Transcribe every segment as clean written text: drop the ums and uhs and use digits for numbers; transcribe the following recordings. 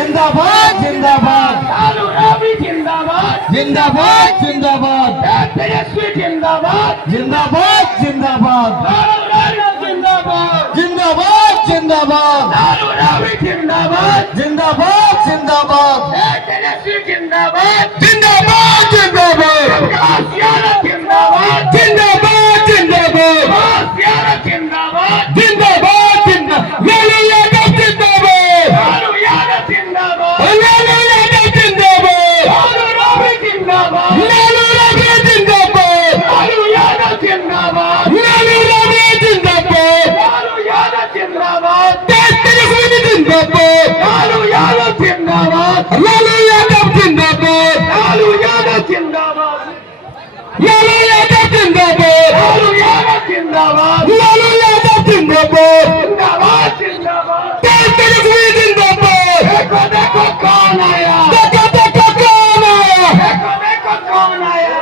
जिंदाबाद जिंदाबाद लालू राबड़ी जिंदाबाद जिंदाबाद जिंदाबाद तेजस्वी जिंदाबाद जिंदाबाद जिंदाबाद लालू राबड़ी जिंदाबाद जिंदाबाद जिंदाबाद लालू राबड़ी जिंदाबाद जिंदाबाद जिंदाबाद तेजस्वी जिंदाबाद जिंदाबाद जिंदाबाद प्रकाश यादव जिंदाबाद जिंदाबाद जिंदाबाद प्रकाश यादव जिंदाबाद जिंदाबाद जिंदाबाद लालू यादव जिंदाबाद लालू यादव जिंदाबाद लालू यादव जिंदाबाद लालू राबड़ी जिंदाबाद लालू यादव जिंदाबाद लालू यादव जिंदाबाद लालू यादव जिंदाबाद लालू यादव जिंदाबाद तेजस्वी जिंदाबाद लालू यादव जिंदाबाद लालू यादव जिंदाबाद लालू यादव जिंदाबाद लालू यादव जिंदाबाद लालू यादव जिंदाबाद लालू यादव जिंदाबाद जिंदाबाद जिंदाबाद तेजस्वी जिंदाबाद देखो देखो कौन आया देखो देखो कौन आया देखो देखो कौन आया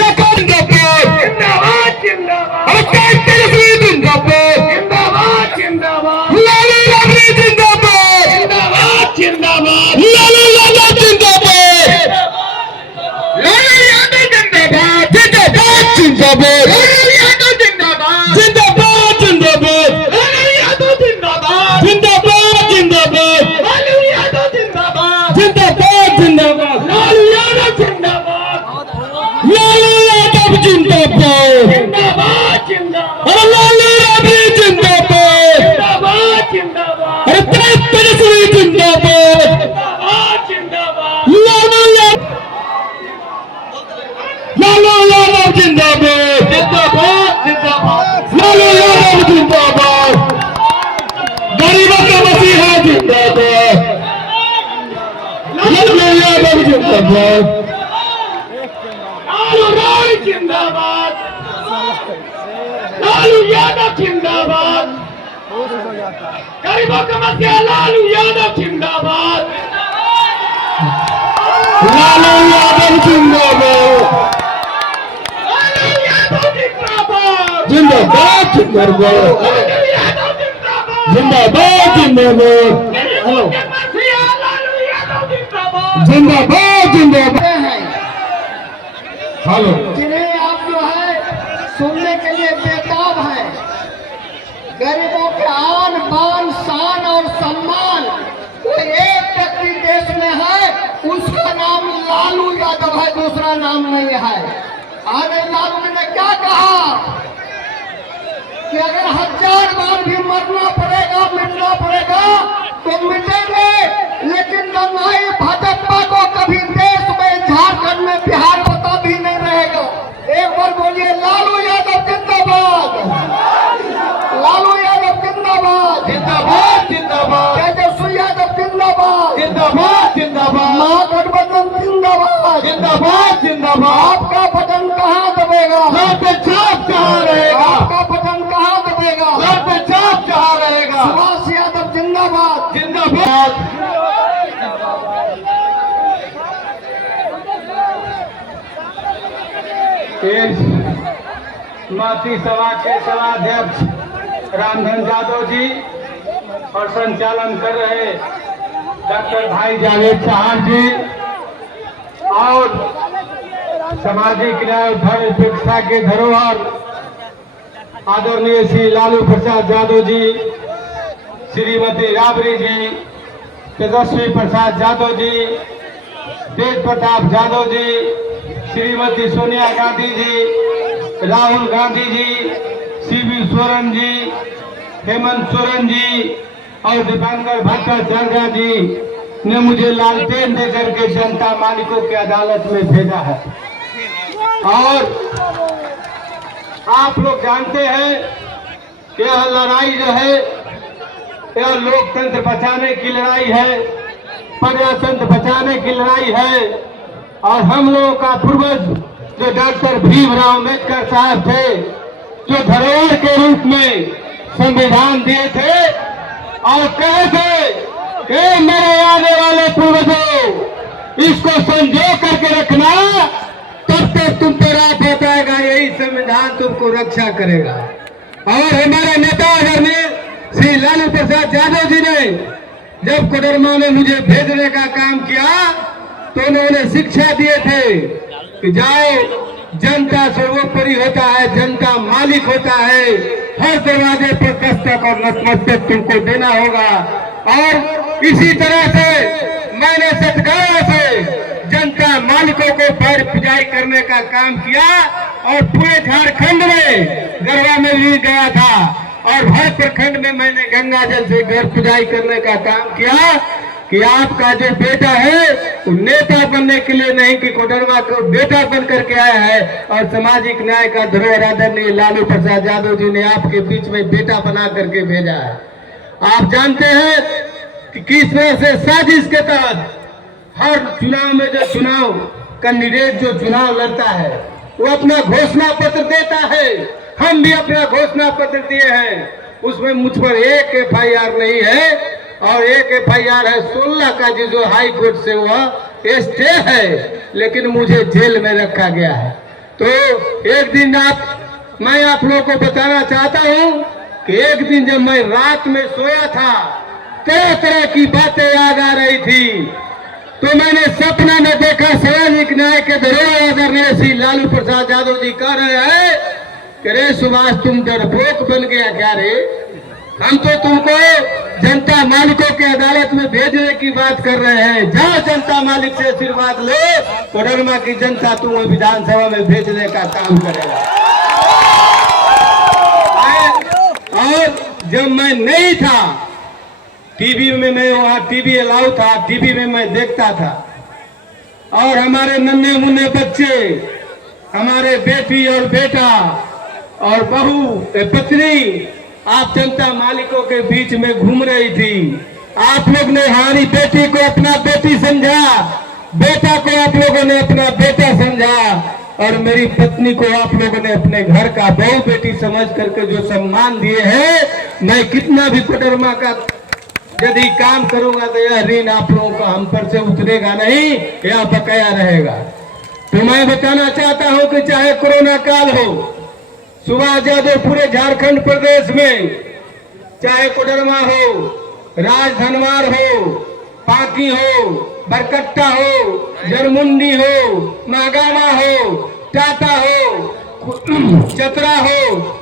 देखो जिंदाबाद जिंदाबाद जिंदाबाद अरे तेजस्वी जिंदाबाद जिंदाबाद जिंदाबाद लालू यादव जिंदाबाद जिंदाबाद जिंदाबाद लालू यादव जिंदाबाद लालू यादव जिंदाबाद जिंदाबाद जिंदाबाद लालू यादव जिंदाबाद जिंदाबाद जिंदाबाद लालू यादव जिंदाबाद जिंदाबाद जिंदाबाद लालू यादव जिंदाबाद जिंदाबाद जिंदाबाद लालू यादव जिंदाबाद लालू यादव जिंदाबाद जिंदाबाद जिंदाबाद अरे लालू यादव जिंदाबाद जिंदाबाद जिंदाबाद अरे तेजस्वी जिंदाबाद जिंदाबाद जिंदाबाद लालू यादव जिंदाबाद जिंदाबाद जिंदाबाद लालू यादव जिंदाबाद गरीबों का मसीहा जिंदाबाद लालू यादव जिंदाबाद लालू राबड़ी जिंदाबाद लालू यादव जिंदाबाद गरीबों का मसीहा लालू यादव जिंदाबाद लालू यादव जिंदाबाद लालू यादव जिंदाबाद जिंदाबाद जिंदाबाद लालू यादव जिंदाबाद जिंदाबाद जिंदाबाद गरीबों के मसीहा लालू यादव जिंदाबाद जिंदाबाद जिंदाबाद हेलो जिन्हें आप जो है सुनने के लिए बेताब है। गरीबों के आन बान शान और सम्मान कोई एक व्यक्ति देश में है, उसका नाम लालू यादव है, दूसरा नाम नहीं है। आज लालू ने क्या कहा कि अगर 1000 बार भी मरना पड़ेगा, मिटना पड़ेगा तो मिटेंगे, लेकिन दंगाई भाजपा को कभी देश में, झारखंड में, बिहार पता भी नहीं रहेगा। एक बार बोलिए लालू यादव जिंदाबाद, लालू यादव जिंदाबाद, जिंदाबाद जिंदाबाद तेजस्वी यादव जिंदाबाद, जिंदाबाद जिंदाबाद महागठबंधन जिंदाबाद। जिंदाबाद जिंदाबाद आपका बटन कहाँ दबेगा? पे चाप कहाँ रहेगा आपका बटन कहाँ दबेगा? पे चाप कहाँ रहेगा सुभाष यादव जिंदाबाद। जिंदाबाद इस मातृ सभा के सभाध्यक्ष रामधन यादव जी और संचालन कर रहे डॉक्टर भाई जावेद साहब जी और सामाजिक न्याय और धर्म निरपेक्षता के धरोहर आदरणीय श्री लालू प्रसाद यादव जी, श्रीमती राबड़ी जी, तेजस्वी प्रसाद यादव जी, तेज प्रताप यादव जी, श्रीमती सोनिया गांधी जी, राहुल गांधी जी, सीवी सोरेन जी, हेमंत सोरेन जी और दीपांकर भट्टाचार्य जी ने मुझे लालटेन देकर के जनता मालिकों की अदालत में भेजा है। और आप लोग जानते हैं कि यह लड़ाई जो है यह लोकतंत्र बचाने की लड़ाई है, प्रजातंत्र बचाने की लड़ाई है। और हम लोगों का पूर्वज जो डॉक्टर भीमराव अम्बेडकर साहब थे, जो धरोहर के रूप में संविधान दिए थे और कहे थे कि मेरे आने वाले पूर्वजों इसको संजो करके रखना, तब तक तुम पे रात बताएगा, यही संविधान तुमको रक्षा करेगा। और हमारे नेता आदरणीय श्री लालू प्रसाद यादव जी ने जब कोडरमा में मुझे भेजने का काम किया तो उन्होंने शिक्षा दिए थे कि जाओ, जनता सर्वोपरि होता है, जनता मालिक होता है, हर दरवाजे पर दस्तक और नतमस्तक तुमको देना होगा। और इसी तरह से मैंने सत्कार से जनता मालिकों को पैर पुजाई करने का काम किया और पूरे झारखंड में गरबा में भी गया था और हर प्रखंड में मैंने गंगा जल से घर पुजाई करने का काम किया कि आपका जो बेटा है वो नेता बनने के लिए नहीं कि कोडरमा को बेटा बन करके आया है और सामाजिक न्याय का धरोहर आदरणीय लालू प्रसाद यादव जी ने आपके बीच में बेटा बना करके भेजा है। आप जानते हैं कि किस तरह से साजिश के तहत हर चुनाव में जो चुनाव कैंडिडेट जो चुनाव लड़ता है वो अपना घोषणा पत्र देता है। हम भी अपना घोषणा पत्र दिए हैं, उसमें मुझ पर एक FIR नहीं है और एक FIR है 16 का जो हाई कोर्ट से वह स्टे है, लेकिन मुझे जेल में रखा गया है। तो एक दिन मैं आप लोगों को बताना चाहता हूं कि एक दिन जब मैं रात में सोया था, तरह तरह की बातें याद आ रही थी, तो मैंने सपना में देखा सामाजिक न्याय के धरोहर आदरणीय श्री लालू प्रसाद यादव जी कह रहे हैं कि रे सुभाष तुम डरपोक बन गया क्या रे, हम तो तुमको जनता मालिकों के अदालत में भेजने की बात कर रहे हैं, जाओ जनता मालिक से आशीर्वाद लो, कोडरमा की जनता तुम्हें विधानसभा में भेजने का काम करेगा। और जब मैं नहीं था टीवी में, मैं वहाँ टीवी अलाउ था, टीवी में मैं देखता था और हमारे नन्हे मुन्ने बच्चे, हमारे बेटी और बेटा और बहू पत्नी आप जनता मालिकों के बीच में घूम रही थी। आप लोग ने हमारी बेटी को अपना बेटी समझा, बेटा को आप लोगों ने अपना बेटा समझा और मेरी पत्नी को आप लोगों ने अपने घर का बहू बेटी समझ करके जो सम्मान दिए हैं, मैं कितना भी कोडरमा का यदि काम करूंगा तो यह ऋण आप लोगों का हम पर से उतरेगा नहीं, यह बकाया रहेगा। तो मैं बताना चाहता हूं कि चाहे कोरोना काल हो, सुभाष यादव पूरे झारखंड प्रदेश में, चाहे कोडरमा हो, राजधनवार हो, पाकी हो, बरकट्टा हो, जरमुंडी हो, नागाना हो, टाटा हो, चतरा हो,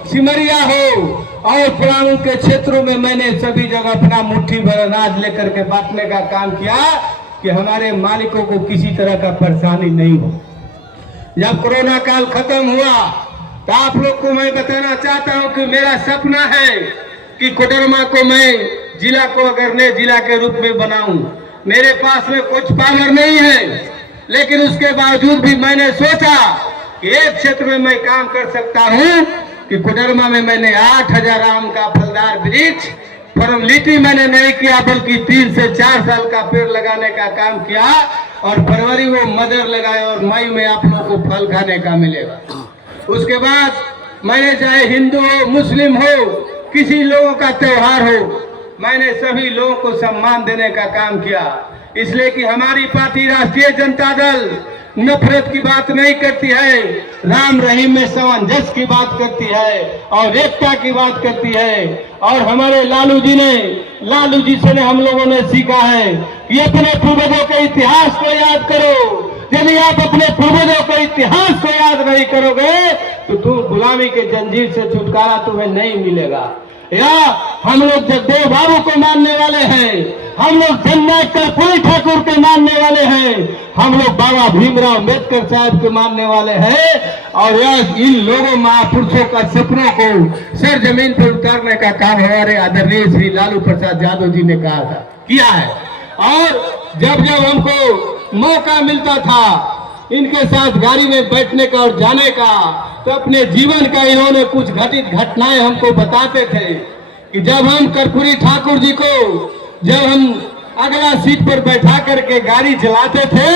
सिमरिया हो और पलामू के क्षेत्रों में मैंने सभी जगह अपना मुट्ठी भर अनाज लेकर के बांटने का काम किया कि हमारे मालिकों को किसी तरह का परेशानी नहीं हो। जब कोरोना काल खत्म हुआ तो आप लोग को मैं बताना चाहता हूं कि मेरा सपना है कि कोडरमा को मैं जिला को अगर नए जिला के रूप में बनाऊं। मेरे पास में कुछ पावर नहीं है, लेकिन उसके बावजूद भी मैंने सोचा कि एक क्षेत्र में मैं काम कर सकता हूं कि कोडरमा में मैंने 8000 आम का फलदार वृक्ष फॉर्मेलिटी मैंने नहीं किया, बल्कि 3 से 4 साल का पेड़ लगाने का काम किया और फरवरी में मदर लगाए और मई में आप लोग को फल खाने का मिलेगा। उसके बाद मैंने चाहे हिंदू हो, मुस्लिम हो, किसी लोगों का त्योहार हो, मैंने सभी लोगों को सम्मान देने का काम किया, इसलिए कि हमारी पार्टी राष्ट्रीय जनता दल नफरत की बात नहीं करती है, राम रहीम में सामंजस्य की बात करती है और एकता की बात करती है। और हमारे लालू जी से हम लोगों ने सीखा है कि अपने पूर्वजों के इतिहास को याद करो। यदि आप अपने पूर्वजों के इतिहास को याद नहीं करोगे तो तुम गुलामी के जंजीर से छुटकारा तुम्हें नहीं मिलेगा। या हम लोग जगदेव बाबू को मानने वाले हैं, हम लोग जननायक कर्पूरी ठाकुर के मानने वाले हैं, हम लोग बाबा भीमराव अम्बेडकर साहब के मानने वाले हैं और यह इन लोगों महापुरुषों का सपनों को सर जमीन पर उतारने का काम हमारे आदरणीय श्री लालू प्रसाद यादव जी ने कहा था, किया है। और जब जब हमको मौका मिलता था इनके साथ गाड़ी में बैठने का और जाने का, तो अपने जीवन का इन्होंने कुछ घटित घटनाएं हमको बताते थे कि जब हम कर्पूरी ठाकुर जी को जब हम अगला सीट पर बैठा करके गाड़ी चलाते थे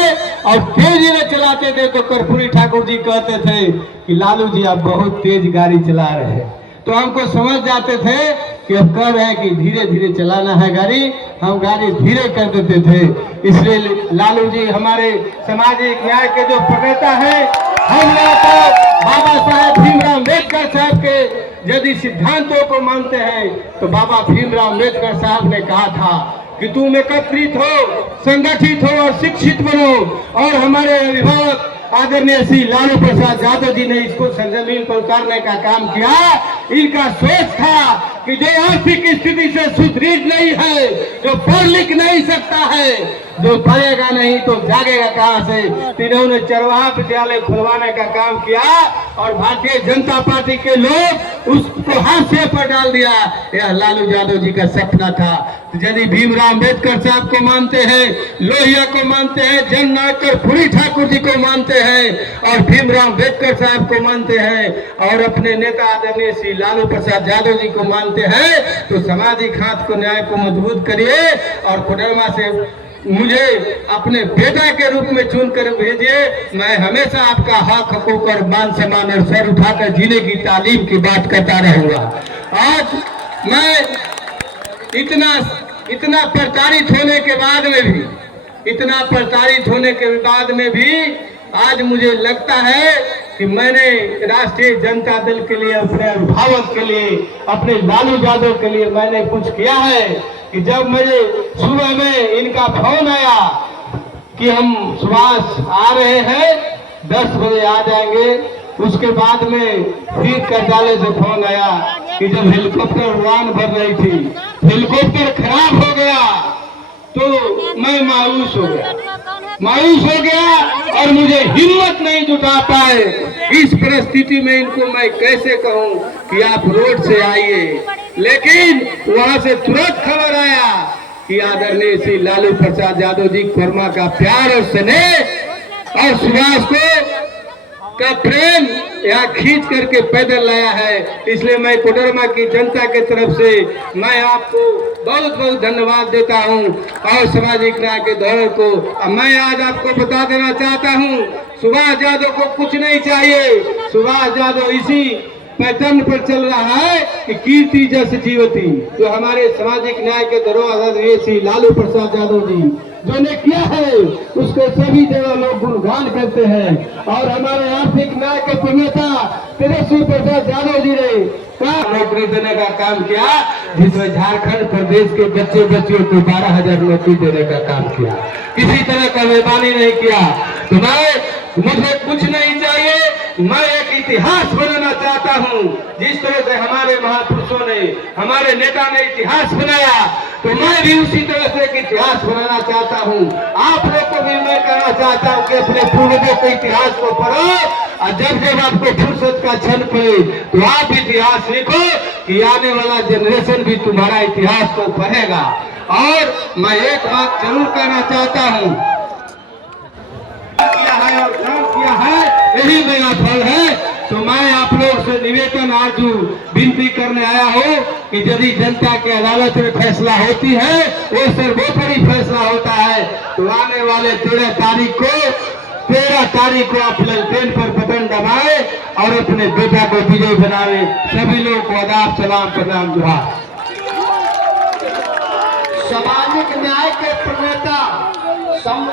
और तेजी में चलाते थे तो कर्पूरी ठाकुर जी कहते थे कि लालू जी आप बहुत तेज गाड़ी चला रहे हैं। तो हमको समझ जाते थे कि अब कह रहे हैं कि धीरे धीरे चलाना है गाड़ी, हम गाड़ी धीरे कर देते थे। इसलिए लालू जी हमारे सामाजिक न्याय के जो प्रणेता है, हम लोग तो बाबा साहेब भीमराव अम्बेडकर साहब के यदि सिद्धांतों को मानते हैं तो बाबा भीमराव अम्बेडकर साहब ने कहा था कि तुम एकत्रित हो, संगठित हो और शिक्षित बनो। और हमारे अभिभावक आदरणीय श्री लालू प्रसाद यादव जी ने इसको सरजमीन पर उतारने का काम किया। इनका सोच था कि जो आर्थिक स्थिति से सुदृढ़ नहीं है, जो पढ़ लिख नहीं सकता है, जो पढ़ेगा नहीं तो जागेगा कहाँ से, इन्होंने चरवाहा विद्यालय खुलवाने का काम किया और भारतीय जनता पार्टी के लोग उसको हाशिए पर डाल दिया। यह लालू यादव जी का सपना था। यदि भीमराव अम्बेडकर साहब को मानते हैं, लोहिया को मानते हैं, जननायक फूली ठाकुर जी को मानते हैं और भीमराव अम्बेडकर साहब को मानते हैं और अपने नेता आदरणीय श्री लालू प्रसाद यादव जी को मानते हैं, तो सामाजिक हाथ को, न्याय को मजबूत करिए और कोडरमा से मुझे अपने बेटा के रूप में चुनकर भेजिए। मैं हमेशा आपका हक, हकूक और मान सम्मान और सर उठाकर जीने की तालीम की बात करता रहूंगा। आज मैं इतना प्रताड़ित होने के बाद में भी आज मुझे लगता है कि मैंने राष्ट्रीय जनता दल के लिए, अपने अभिभावक के लिए, अपने लालू यादव के लिए मैंने कुछ किया है। कि जब मुझे सुबह में इनका फोन आया कि हम सुभाष आ रहे हैं, 10 बजे आ जाएंगे, उसके बाद में फिर कार्यालय से फोन आया कि जब हेलीकॉप्टर उड़ान भर रही थी, हेलीकॉप्टर खराब हो गया, तो मैं मायूस हो गया और मुझे हिम्मत नहीं जुटा पाए। इस परिस्थिति में इनको मैं कैसे कहूं कि आप रोड से आइए, लेकिन वहां से तुरंत खबर आया कि आदरणीय श्री लालू प्रसाद यादव जी कोरमा का प्यार और स्नेह और सुभाष का प्रेम यहाँ खींच करके पैदल लाया है। इसलिए मैं कोडरमा की जनता के तरफ से मैं आपको बहुत बहुत धन्यवाद देता हूँ और सामाजिक न्याय के दौर को मैं आज आपको बता देना चाहता हूँ, सुभाष यादव को कुछ नहीं चाहिए। सुभाष यादव इसी पैटर्न पर चल रहा है कि कीर्ति जस जीवती, जो हमारे सामाजिक न्याय के धरोहर श्री लालू प्रसाद यादव जी जो ने किया है उसको सभी जगह लोग गुणगान करते हैं। और हमारे आर्थिक न्याय के प्रणेता तेजस्वी प्रसाद यादव जी ने नौकरी देने का काम किया, जिसमें झारखंड प्रदेश के बच्चियों को 12,000 नौकरी देने का काम किया। किसी तरह का बेईमानी नहीं किया। तो मुझे कुछ नहीं चाहिए, मैं एक इतिहास बनाना चाहता हूँ। जिस तरह से हमारे महापुरुषों ने, हमारे नेता ने इतिहास बनाया, तो मैं भी उसी तरह से एक इतिहास बनाना चाहता हूँ। आप लोग को भी मैं कहना चाहता हूँ कि अपने पूर्वजों के इतिहास को पढ़ो और जब आपको फुर्सत का क्षण पड़े तो आप इतिहास लिखो कि आने वाला जनरेशन भी तुम्हारा इतिहास को पढ़ेगा। और मैं एक बात जरूर कहना चाहता हूँ, किया है और काम किया है, यही मेरा फल है। तो मैं आप लोग से निवेदन आज विनती करने आया हूँ कि यदि जनता के अदालत में फैसला होती है, वो सर्वोपरि फैसला होता है, तो आने वाले 13 तारीख को आप पेन पर बटन दबाए और अपने बेटा को विजय बनावे। सभी लोग को आदाब, सलाम, प्रणाम, जोहार। सामाजिक न्याय के प्रणेता